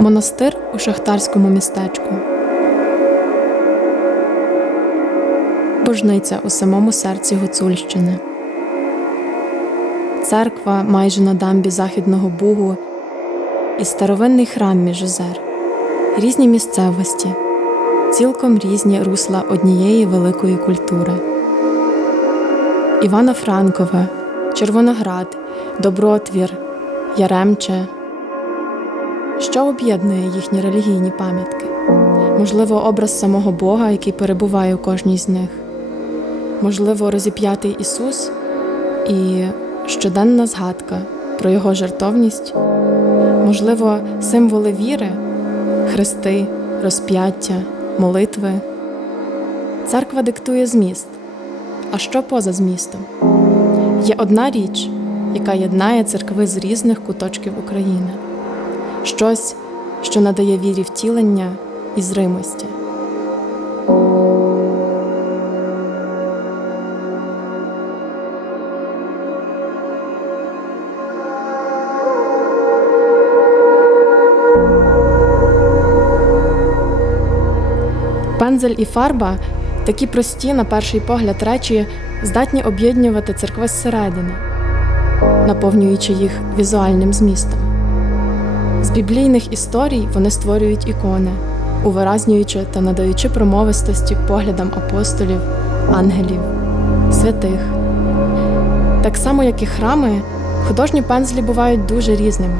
Монастир у шахтарському містечку. Божниця у самому серці Гуцульщини. Церква майже на дамбі Західного Бугу і старовинний храм між озер. Різні місцевості, цілком різні русла однієї великої культури. Івано-Франкове, Червоноград, Добротвір, Яремче. Що об'єднує їхні релігійні пам'ятки? Можливо, образ самого Бога, який перебуває у кожній з них? Можливо, розіп'ятий Ісус і щоденна згадка про Його жертовність? Можливо, символи віри, хрести, розп'яття, молитви? Церква диктує зміст. А що поза змістом? Є одна річ, яка єднає церкви з різних куточків України. Щось, що надає вірі втілення і зримості. Пензель і фарба, такі прості на перший погляд речі, здатні об'єднувати церкви зсередини, наповнюючи їх візуальним змістом. З біблійних історій вони створюють ікони, увиразнюючи та надаючи промовистості поглядам апостолів, ангелів, святих. Так само, як і храми, художні пензлі бувають дуже різними.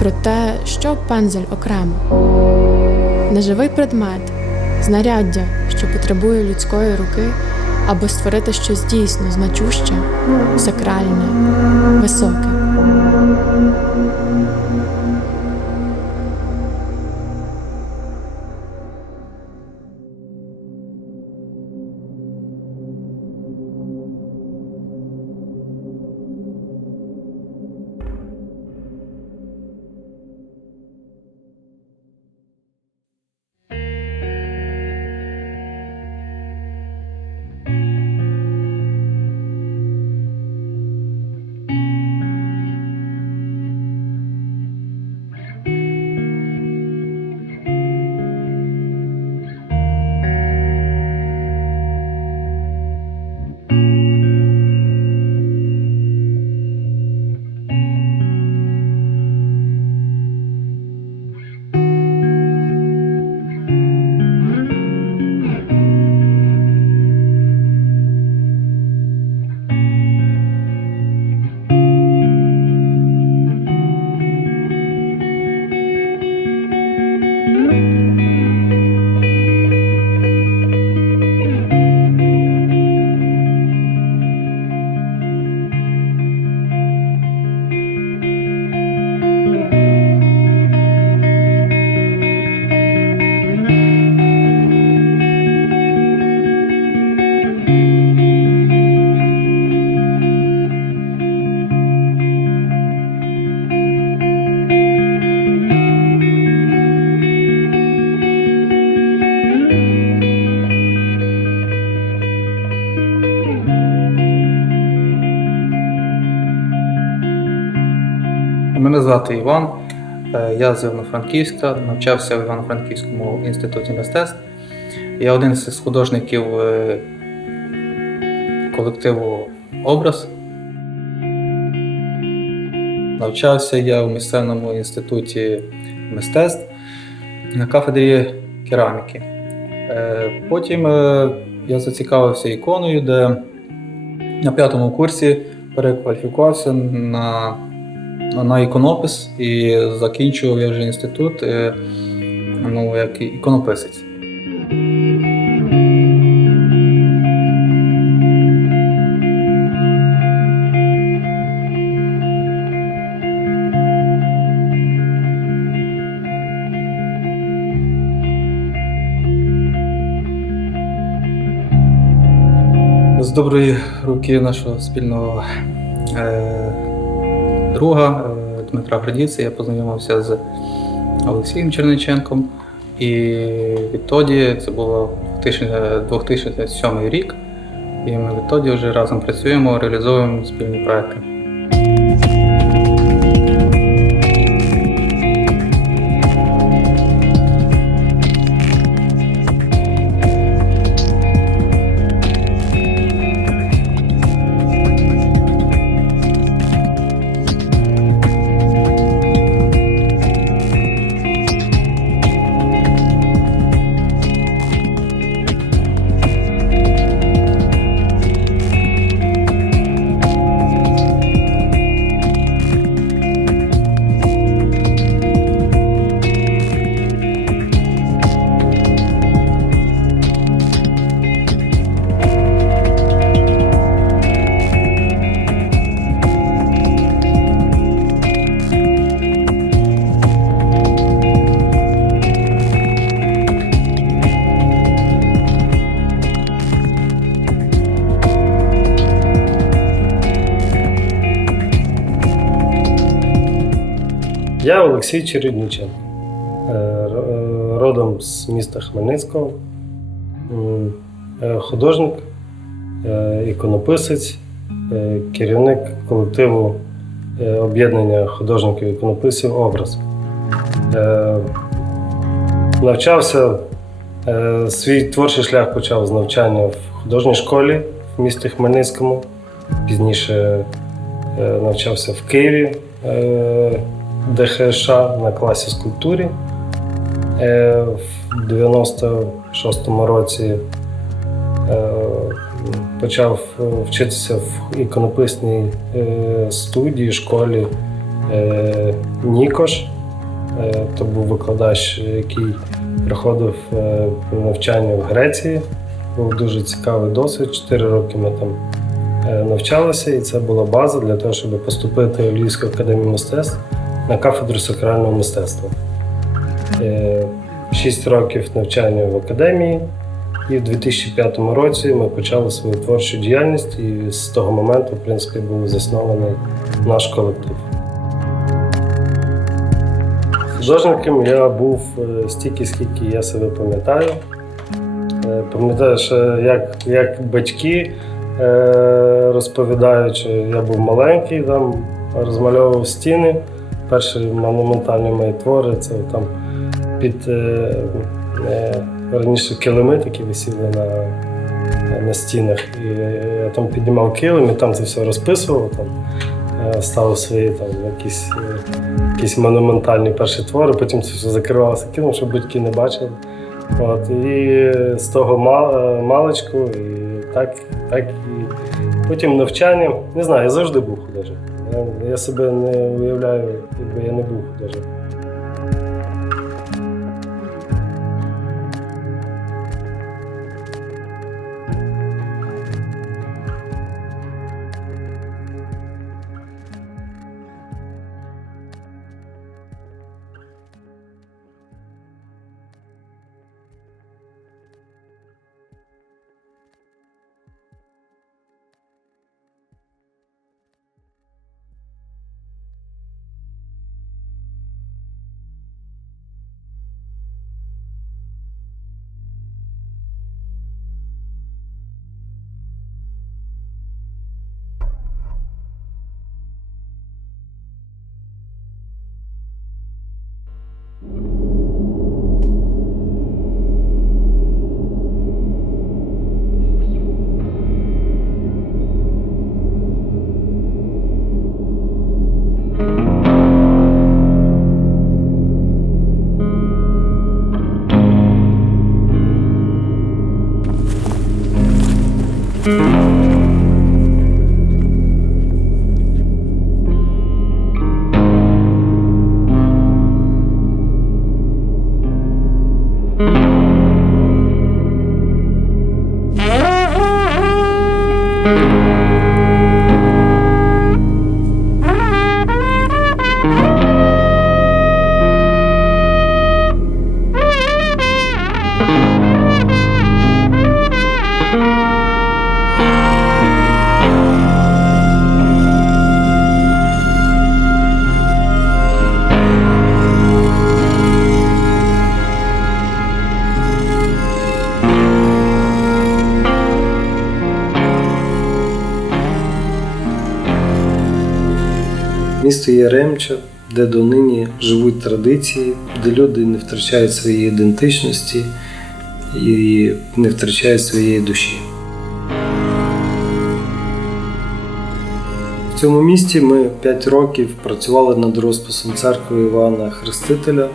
Проте, що пензель окремо? Неживий предмет, знаряддя, що потребує людської руки, аби створити щось дійсно значуще, сакральне, високе. Мене звати Іван, я з Івано-Франківська, навчався в Івано-Франківському інституті мистецтв. Я один з художників колективу «Образ». Навчався я в місцевому інституті мистецтв на кафедрі кераміки. Потім я зацікавився іконою, де на 5-му курсі перекваліфікувався на іконопис і закінчував я вже інститут як іконописець. З доброї руки нашого спільного друга Дмитра Градіци я познайомився з Олексієм Черниченком, і відтоді, це було 2007 рік, і ми відтоді вже разом працюємо, реалізовуємо спільні проекти. Я Олексій Чередниченко, родом з міста Хмельницького, художник, іконописець, керівник колективу об'єднання художників-іконописів «Образ». Навчався, свій творчий шлях почав з навчання в художній школі в місті Хмельницькому. Пізніше навчався в Києві, ДХШ на класі скульптурі. В 96-му році почав вчитися в іконописній студії, школі Нікош. То був викладач, який приходив навчання в Греції. Був дуже цікавий досвід. 4 роки ми там навчалися, і це була база для того, щоб поступити в Львівську академію мистецтв на кафедру сакрального мистецтва. 6 років навчання в академії, і в 2005 році ми почали свою творчу діяльність, і з того моменту, в принципі, був заснований наш колектив. Художником я був стільки, скільки я себе пам'ятаю. Пам'ятаю, що як батьки розповідають, що я був маленький, там розмальовував стіни. Перші монументальні мої твори, це там під раніше килими такі висіли на стінах. І я там піднімав килим і там це все розписував, там ставив свої там якісь монументальні перші твори, потім це все закривалося килим, щоб батьки не бачили. От, і з того маличку, і так і потім навчання. Не знаю, я завжди був художником. Я себе не уявляю, якби я не був художником. Місто Яремча, де донині живуть традиції, де люди не втрачають своєї ідентичності і не втрачають своєї душі. В цьому місті ми 5 років працювали над розписом церкви Івана Хрестителя.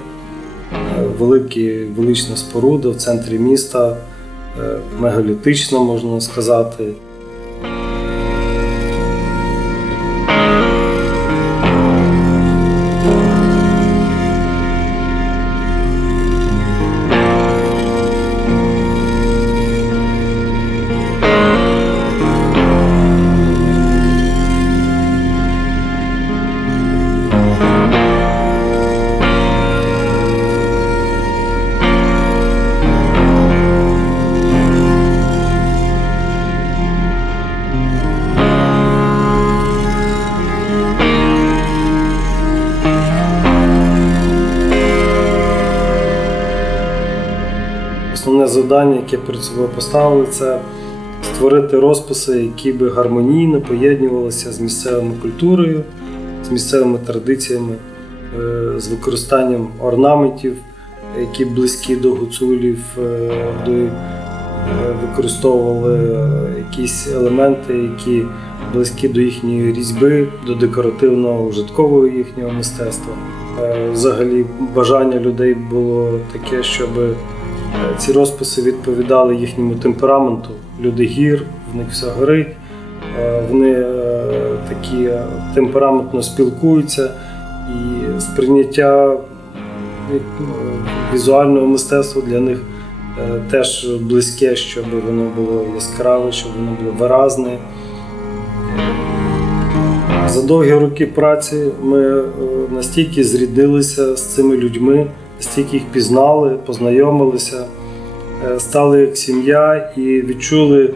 Велична споруда в центрі міста, мегалітична, можна сказати. основне завдання, яке перед собою поставили, це створити розписи, які би гармонійно поєднувалися з місцевою культурою, з місцевими традиціями, з використанням орнаментів, які близькі до гуцулів, використовували якісь елементи, які близькі до їхньої різьби, до декоративно-ужиткового їхнього мистецтва. Взагалі бажання людей було таке, щоб ці розписи відповідали їхньому темпераменту. Люди гір, в них все горить, вони такі темпераментно спілкуються, і сприйняття візуального мистецтва для них теж близьке, щоб воно було яскраве, щоб воно було виразне. За довгі роки праці ми настільки зріднилися з цими людьми, настільки їх пізнали, познайомилися, стали як сім'я і відчули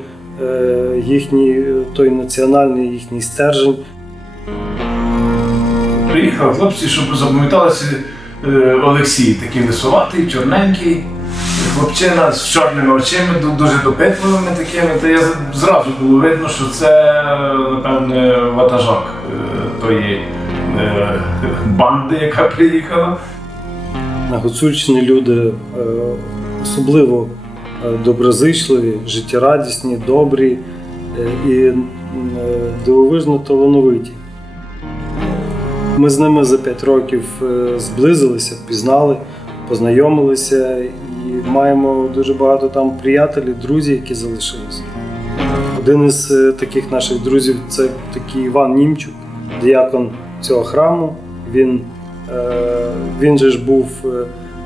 їхній той національний їхній стержень. Приїхали хлопці, щоб запам'яталися Олексій, такий лисуватий, чорненький, хлопчина з чорними очима, дуже допитливими такими. Та я зразу було видно, що це, напевне, ватажок тої банди, яка приїхала. На Гуцульщині люди особливо доброзичливі, життєрадісні, добрі і дивовижно талановиті. Ми з ними за 5 років зблизилися, пізнали, познайомилися і маємо дуже багато там приятелів, друзів, які залишилися. Один із таких наших друзів – це такий Іван Німчук, діякон цього храму. Він же ж був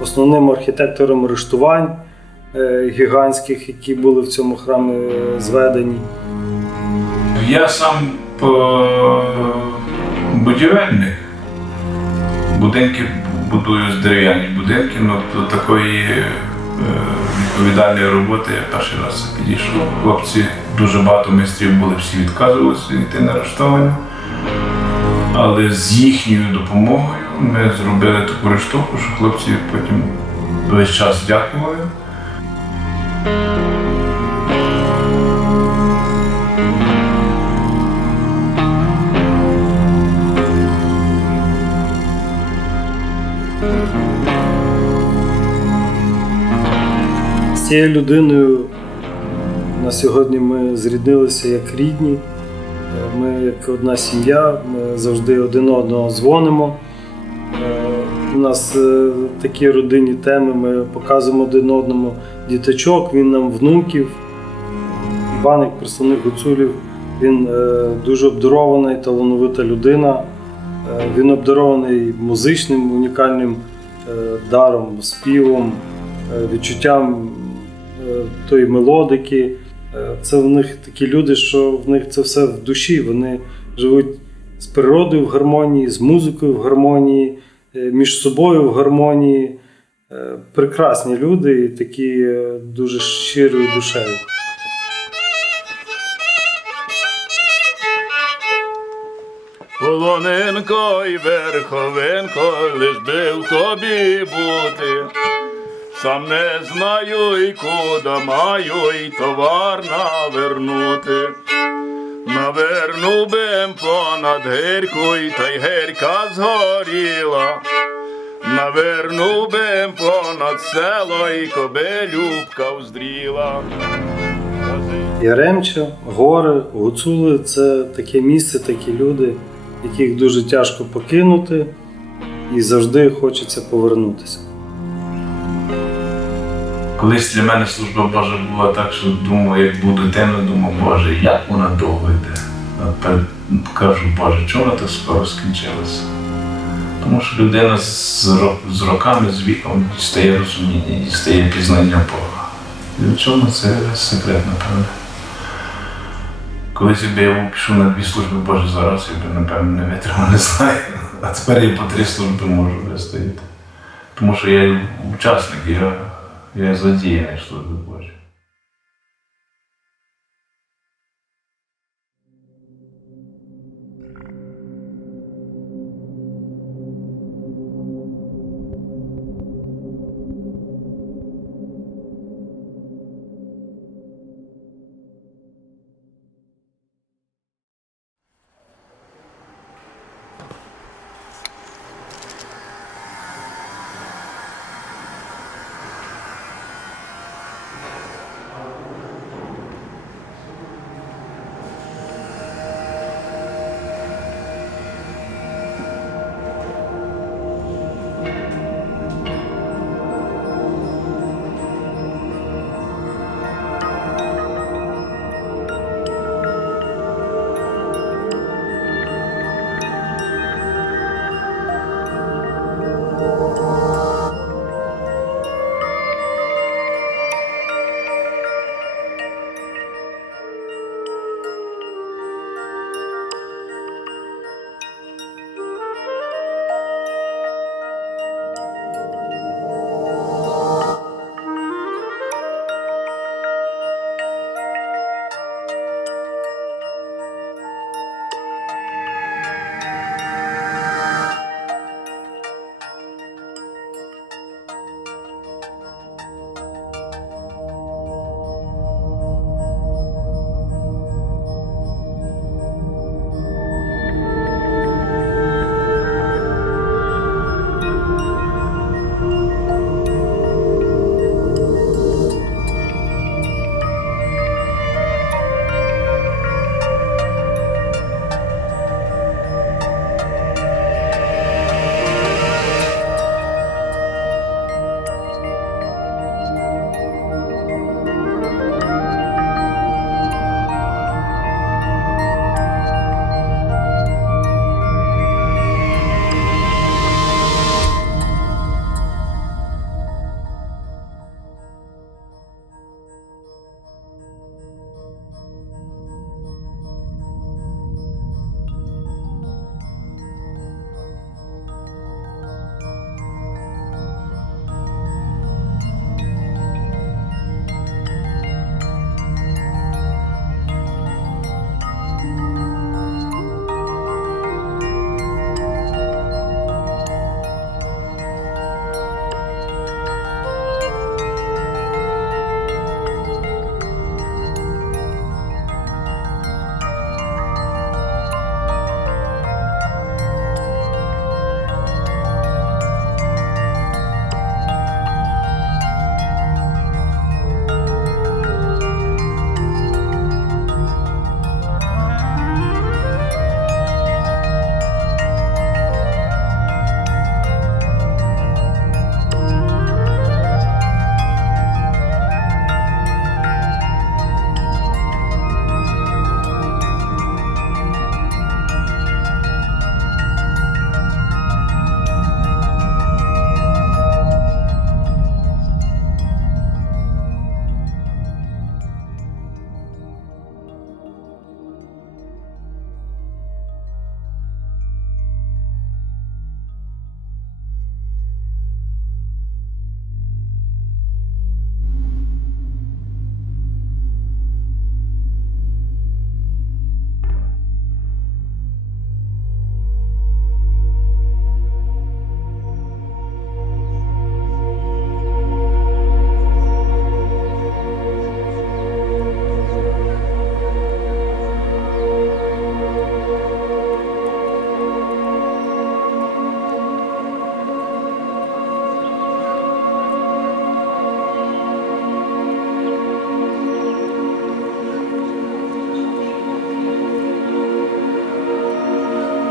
основним архітектором рештувань гігантських, які були в цьому храмі зведені. Я сам будівельник. Будинки будую з дерев'яні будинки, але до такої відповідальної роботи я перший раз підійшов. Хлопці, дуже багато майстрів були, всі відказувалися йти на рештування. Але з їхньою допомогою ми зробили таку рештовку, що хлопці потім весь час дякували. З цією людиною на сьогодні ми зріднилися як рідні, ми як одна сім'я, ми завжди один одного дзвонимо. У нас такі родинні теми, ми показуємо один одному діточок, він нам внуків. Іван, як представник гуцулів, він дуже обдарований, талановита людина. Він обдарований музичним, унікальним даром, співом, відчуттям тої мелодики. Це в них такі люди, що в них це все в душі. Вони живуть з природою в гармонії, з музикою в гармонії, між собою в гармонії. Прекрасні люди і такі дуже щирою душею. Полоненко і верховенко, лиш би в тобі бути. Сам не знаю, і куди маю, і товар навернути. Навернув бим понад гірку, і та й гірка згоріла. Навернув бим понад село, і кобилюбка уздріла. Яремча, гори, гуцули – це таке місце, такі люди, яких дуже тяжко покинути і завжди хочеться повернутися. Колись для мене служба Божа була так, що думав, як буду дитиною, думав, Боже, як вона довго йде. А тепер кажу, Боже, чому вона так скоро скінчилася? Тому що людина з роками, з віком дістає розуміння, дістає пізнання Бога. І в чому це секрет, напевне. Колись якби я пішов на 2 служби Божі зараз, я б, напевно, не витримав, не знаю. А тепер я по 3 служби можу вистояти. Тому що я учасник, я задіяний в службі Божій.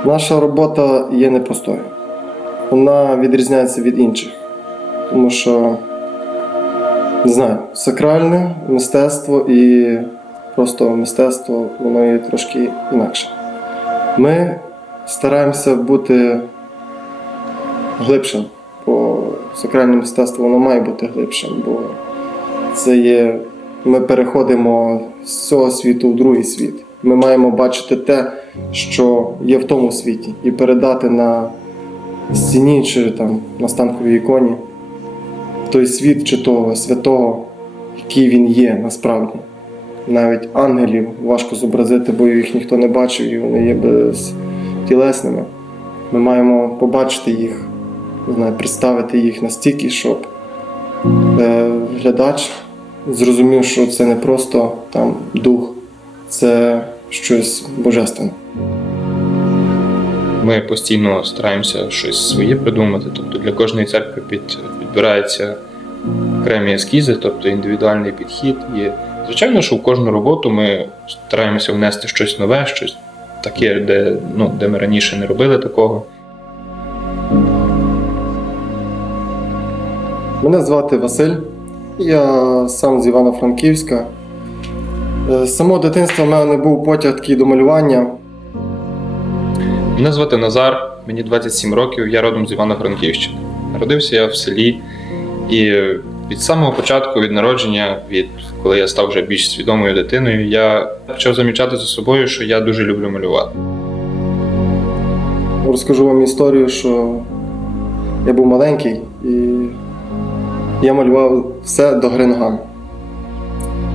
Наша робота є непростою. Вона відрізняється від інших, тому що, не знаю, сакральне мистецтво і просто мистецтво, воно є трошки інакше. Ми стараємося бути глибшим, бо сакральне мистецтво воно має бути глибшим, бо це є, ми переходимо з цього світу в другий світ. Ми маємо бачити те, що є в тому світі, і передати на стіні чи там, на станковій іконі той світ чи того святого, який він є насправді. Навіть ангелів важко зобразити, бо їх ніхто не бачив, і вони є безтілесними. Ми маємо побачити їх, не знаю, представити їх настільки, щоб глядач зрозумів, що це не просто там дух, це щось божественне. Ми постійно стараємося щось своє придумати, тобто для кожної церкви підбираються окремі ескізи, тобто індивідуальний підхід. І, звичайно, що в кожну роботу ми стараємося внести щось нове, щось таке, де ми раніше не робили такого. Мене звати Василь, я сам з Івано-Франківська. З самого дитинства в мене був потяг такий до малювання. Мене звати Назар, мені 27 років, я родом з Івано-Франківщини. Народився я в селі, і від самого початку, від народження, коли я став вже більш свідомою дитиною, я почав замічати за собою, що я дуже люблю малювати. Розкажу вам історію, що я був маленький і я малював все до гри ногами.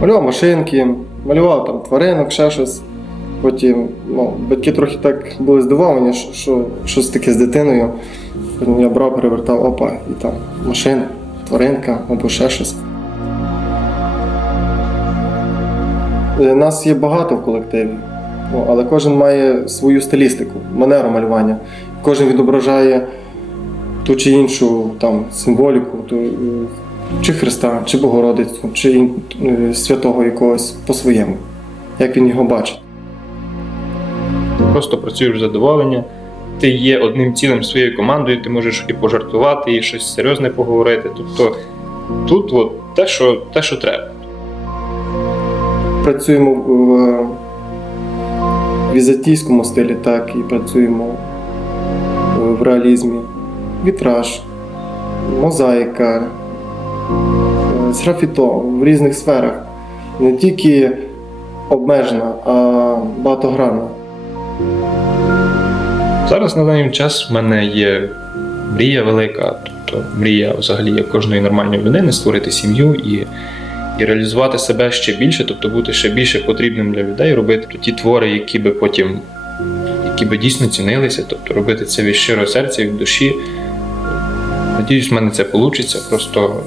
Малював машинки, малював там тваринок, ще щось. Потім батьки трохи так були здивовані, що щось таке з дитиною. Потім я брав, перевертав, опа, і там машина, тваринка або ще щось. Нас є багато в колективі, але кожен має свою стилістику, манеру малювання. Кожен відображає ту чи іншу там символіку, чи Христа, чи Богородицю, чи святого якогось по-своєму, як він його бачить. Ти просто працюєш в задоволення, ти є одним цілим своєю командою, ти можеш і пожартувати, і щось серйозне поговорити. Тобто тут от те, що треба. Працюємо в візантійському стилі, так, і працюємо в реалізмі. Вітраж, мозаїка, сграфіто в різних сферах. Не тільки обмежена, а багатогранна. Зараз на даний час в мене є мрія велика, тобто мрія взагалі як кожної нормальної людини створити сім'ю і реалізувати себе ще більше, тобто бути ще більше потрібним для людей, робити ті твори, які би дійсно цінилися, тобто робити це від щирого серця, від душі. Надіюсь, в мене це вийде, просто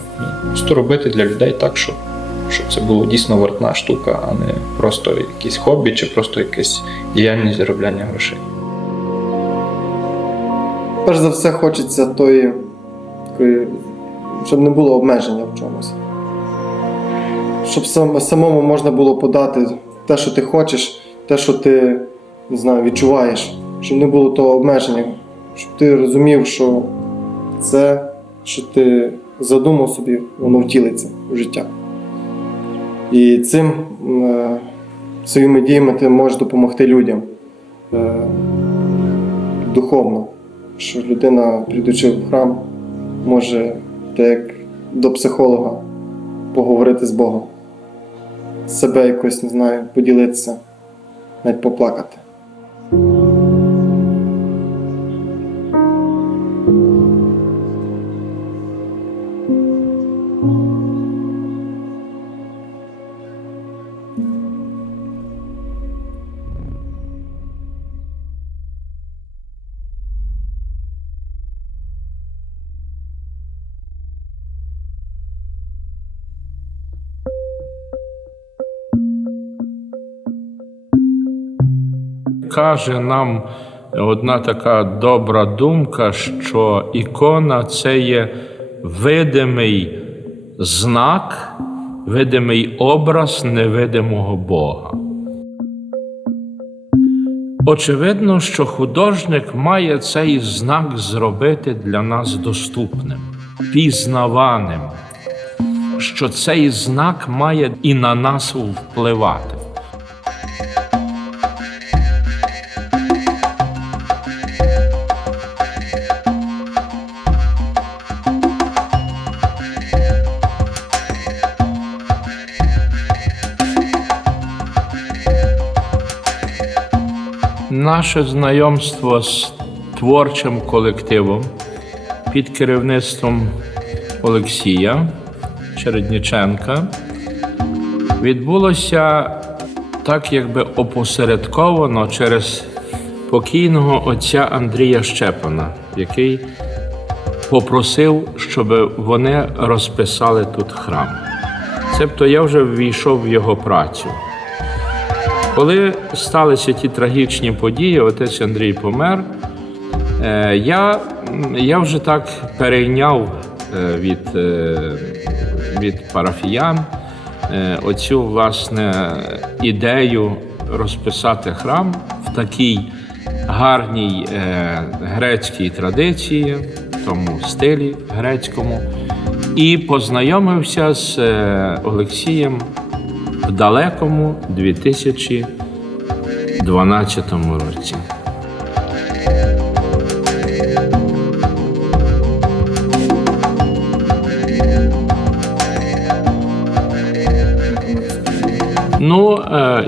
робити для людей так, щоб це було дійсно вартна штука, а не просто якесь хобі чи просто якась діяльність заробляння грошей. Перш за все, хочеться такої, щоб не було обмеження в чомусь. Щоб самому можна було подати те, що ти хочеш, те, що ти, не знаю, відчуваєш. Щоб не було того обмеження. Щоб ти розумів, що це, що ти задумав собі, воно втілиться в життя. І цим своїми діями ти можеш допомогти людям духовно. Що людина, прийдучи в храм, може, так як до психолога, поговорити з Богом. Себе якось, не знаю, поділитися, навіть поплакати. Каже нам одна така добра думка, що ікона – це є видимий знак, видимий образ невидимого Бога. Очевидно, що художник має цей знак зробити для нас доступним, пізнаваним, що цей знак має і на нас впливати. Наше знайомство з творчим колективом під керівництвом Олексія Чередніченка відбулося так, якби опосередковано через покійного отця Андрія Щепана, який попросив, щоб вони розписали тут храм. Цебто я вже ввійшов в його працю. Коли сталися ті трагічні події, отець Андрій помер, я вже так перейняв від парафіян оцю, власне, ідею розписати храм в такій гарній грецькій традиції, в тому стилі грецькому, і познайомився з Олексієм в далекому 2012 році.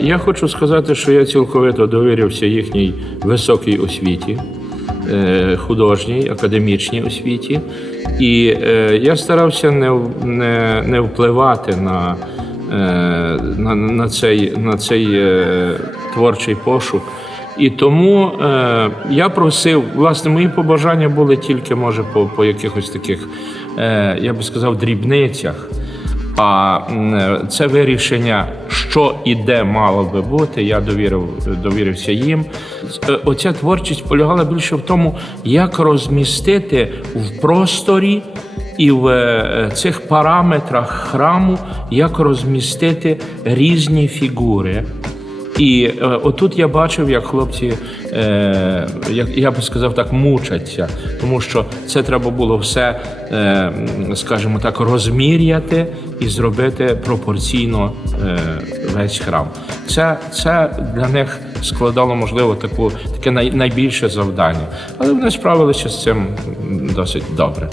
Я хочу сказати, що я цілковито довірився їхній високій освіті, художній, академічній освіті. І я старався не впливати на цей творчий пошук. І тому я просив, власне, мої побажання були тільки, може, по якихось таких, я би сказав, дрібницях. А це вирішення, що і де мало би бути, я довірився їм. Оця творчість полягала більше в тому, як розмістити в просторі і в цих параметрах храму, як розмістити різні фігури. І отут я бачив, як хлопці, я би сказав так, мучаться, тому що це треба було все, скажімо так, розміряти і зробити пропорційно весь храм. Це для них складало, можливо, таке найбільше завдання. Але вони справилися з цим досить добре.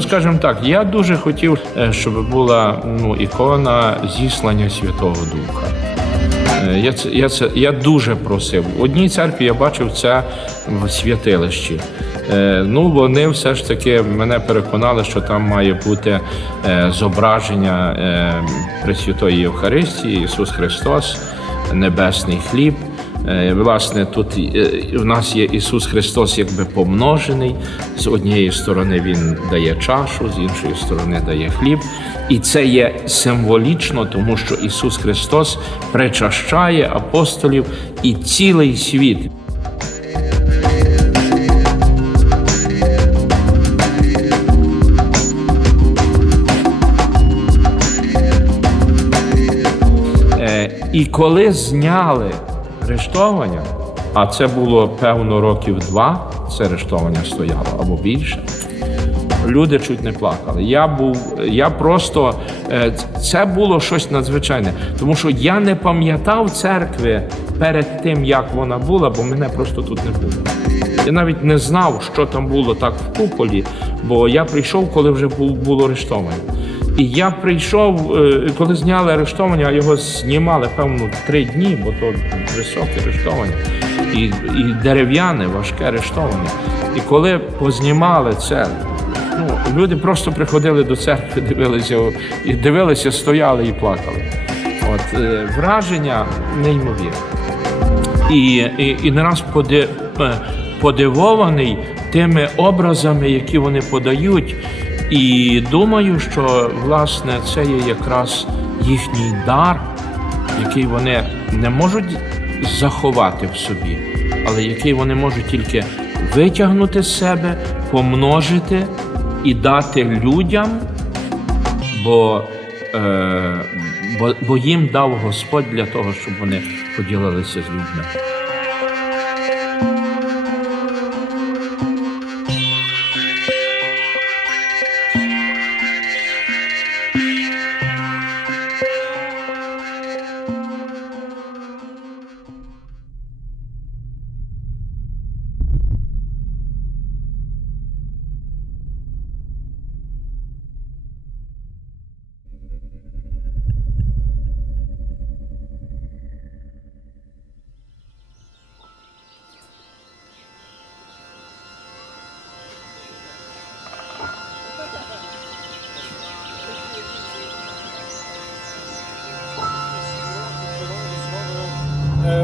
Скажімо так, я дуже хотів, щоб була ікона зіслання Святого Духа. Я дуже просив. В одній церкві я бачив це в святилищі. Вони все ж таки мене переконали, що там має бути зображення Пресвятої Євхаристії, Ісус Христос, Небесний хліб. Власне, тут в нас є Ісус Христос якби помножений. З однієї сторони Він дає чашу, з іншої сторони дає хліб. І це є символічно, тому що Ісус Христос причащає апостолів і цілий світ. І коли зняли рештовання, а це було, певно, років 2, це рештовання стояло, або більше, люди чуть не плакали. Я просто, це було щось надзвичайне, тому що я не пам'ятав церкви перед тим, як вона була, бо мене просто тут не було. Я навіть не знав, що там було так в куполі, бо я прийшов, коли вже було рештовання. І я прийшов, коли зняли арештовання, а його знімали, певно, 3 дні, бо то високе арештовання, і дерев'яне, важке арештовання. І коли познімали це, люди просто приходили до церкви, дивилися, стояли і плакали. Враження неймовірне. І не раз подивований тими образами, які вони подають. І думаю, що, власне, це є якраз їхній дар, який вони не можуть заховати в собі, але який вони можуть тільки витягнути з себе, помножити і дати людям, бо їм дав Господь для того, щоб вони поділилися з людьми.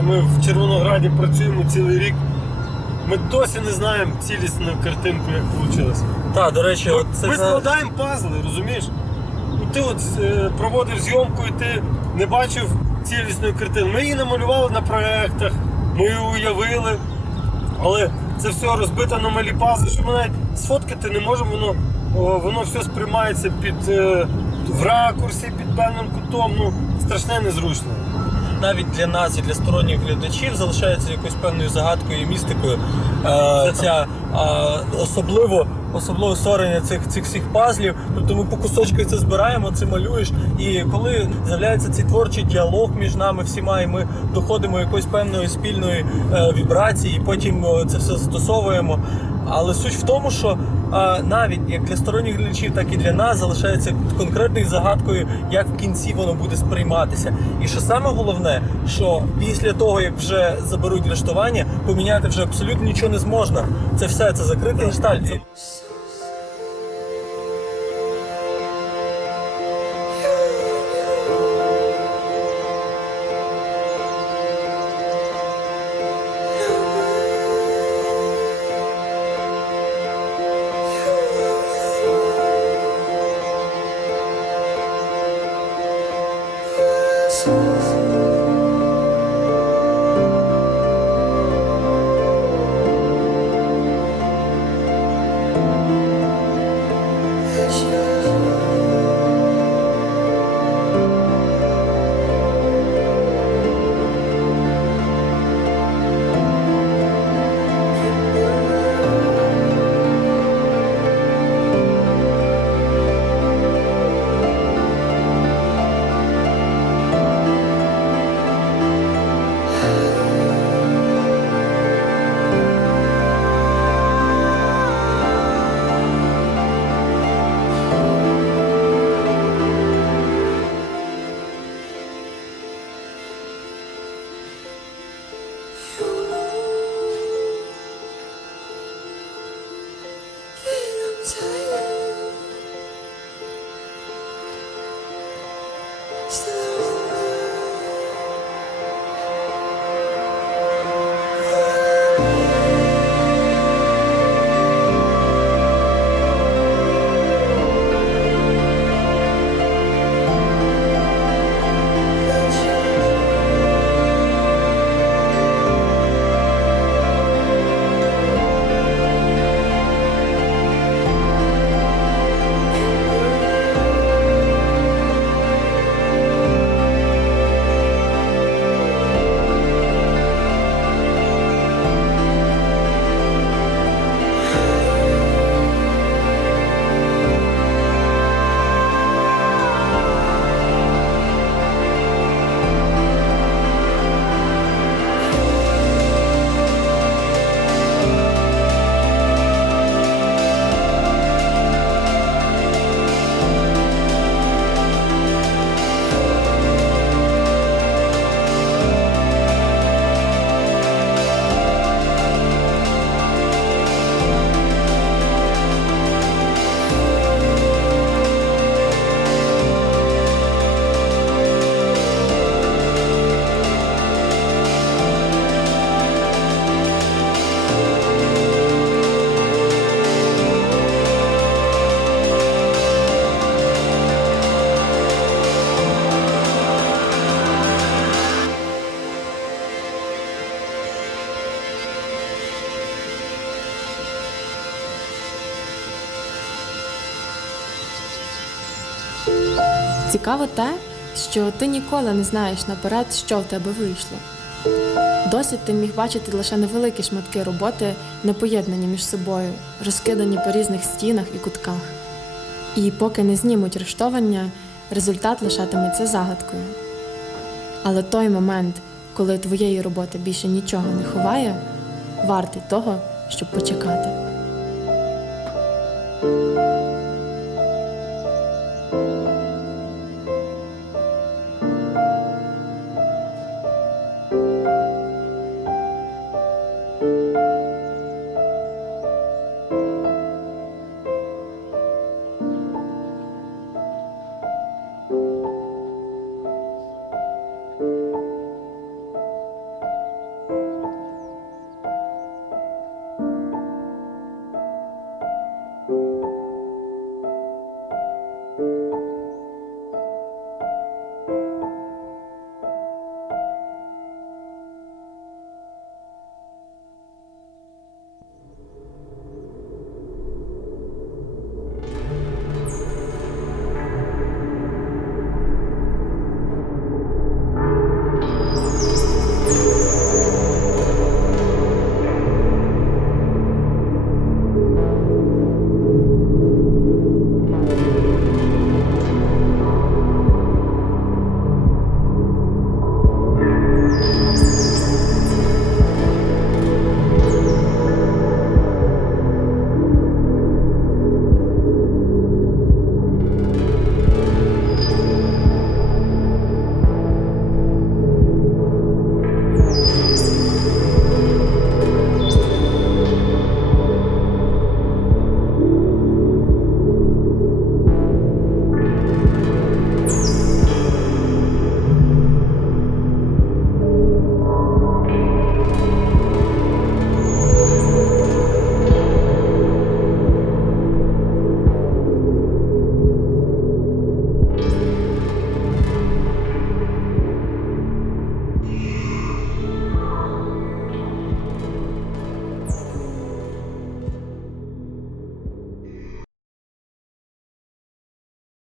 Ми в Червонограді працюємо цілий рік. Ми досі не знаємо цілісну картинку, як вийшло. Так, до речі, ми складаємо пазли, розумієш? Ти проводив зйомку і ти не бачив цілісної картини. Ми її намалювали на проєктах, ми її уявили, але це все розбито на малі пазли, що ми навіть сфоткати не можемо, воно все сприймається в ракурсі, під певним кутом, страшне незручно. навіть для нас і для сторонніх глядачів залишається якоюсь певною загадкою і містикою. Ця особливо створення цих всіх пазлів. Тобто ми по кусочку це збираємо, це малюєш. І коли з'являється цей творчий діалог між нами всіма, і ми доходимо до якоїсь певної спільної вібрації, і потім це все застосовуємо. Але суть в тому, що навіть як для сторонніх глядачів, так і для нас залишається конкретною загадкою, як в кінці воно буде сприйматися. І що саме головне, що після того, як вже заберуть рештування, поміняти вже абсолютно нічого не зможна. Це все, це закритий гештальт. Цікаво те, що ти ніколи не знаєш наперед, що в тебе вийшло. Досі ти міг бачити лише невеликі шматки роботи, не поєднані між собою, розкидані по різних стінах і кутках. І поки не знімуть рештування, результат лишатиметься загадкою. Але той момент, коли твоєї роботи більше нічого не ховає, вартий того, щоб почекати.